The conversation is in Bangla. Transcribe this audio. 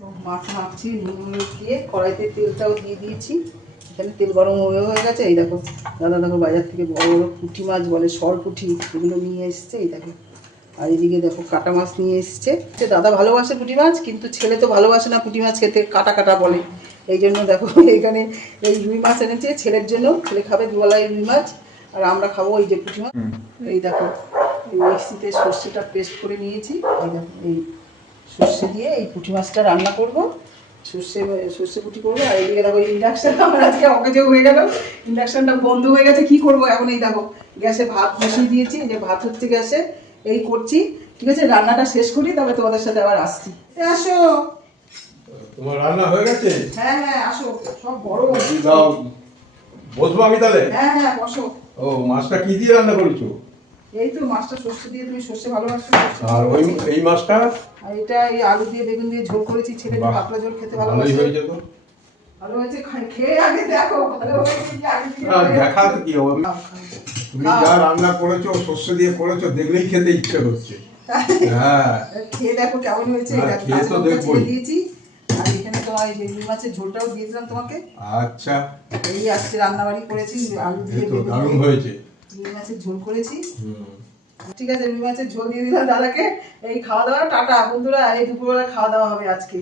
তো মাছ মাখছি নুন দিয়ে, কড়াইতে তেলটাও দিয়ে দিয়েছি। এখানে তেল গরম হয়ে গেছে। এই দেখো দাদা দেখো বাজার থেকে বড় বড় পুঁটি মাছ বলে সরপুঁটি, এগুলো নিয়ে এসছে। এই দেখো, আর এদিকে দেখো কাটা মাছ নিয়ে এসছে। দাদা ভালোবাসে পুঁটি মাছ, কিন্তু ছেলে তো ভালোবাসে না পুঁটি মাছ খেতে, কাটা কাটা বলে। এই জন্য দেখো এখানে এই রুই মাছ এনেছে ছেলের জন্য, ছেলে খাবে দুবেলায় রুই মাছ, আর আমরা খাবো এই যে পুঁটি মাছ। এই দেখো এই মিক্সিতে সর্ষেটা পেস্ট করে নিয়েছি। এই দেখো এই সর্ষে দিয়ে এই পুঁটি মাছটা রান্না করবো, সর্ষে পুঁটি করবো। আর এইদিকে দেখো ইন্ডাকশান আমার আজকে অকেজো হয়ে গেল, ইন্ডাকশানটা বন্ধ হয়ে গেছে। কি করবো এখন? এই দেখো গ্যাসে ভাত বসিয়ে দিয়েছি, এই যে ভাত হচ্ছে গ্যাসে, এই করছি। ঠিক আছে, রান্নাটা শেষ করি, তবে তোমাদের সাথে আবার আসছি। আসো, তোমার রান্না হয়ে গেছে? হ্যাঁ হ্যাঁ আসো, সব বড়। দাও, বসবো আমি তাহলে? হ্যাঁ হ্যাঁ বসো। ও, মাছটা কি দিয়ে রান্না করেছো? এই তো মাছটা সর্ষে দিয়ে, তুমি সর্ষে ভালোবাসো। আর ওই এই মাছটা? আর এটা এই আলু দিয়ে বেগুন দিয়ে ঝোল করেছি, ছেলে পাতলা ঝোল খেতে ভালোই ভালোবাসে। হয়েছে তো। ভালো হয়েছে, খেয়ে আগে দেখো ভালো হয়েছে কি আগে দিয়ে। দেখা তো কি হবে, তুমি যা রান্না করেছো সর্ষে দিয়ে করেছো, দেখলেই খেতে ইচ্ছে হচ্ছে। হ্যাঁ, খেয়ে দেখো কেমন হয়েছে। খেয়ে তো দেখবোই। দিয়েছি, আর এখানে তোমার এই রুই মাছের ঝোলটাও দিয়ে দিলাম তোমাকে। আচ্ছা, এই আজকে রান্নাবাড়ি করেছি, আলু দিয়ে এই তো দারুণ হয়েছে। রুই মাছের ঝোল করেছি। ঠিক আছে, রুই মাছের ঝোল দিয়ে দিলাম দাদাকে। এই খাওয়া দাওয়া, টাটা বন্ধুরা। এই দুপুরবেলা খাওয়া দাওয়া হবে আজকে।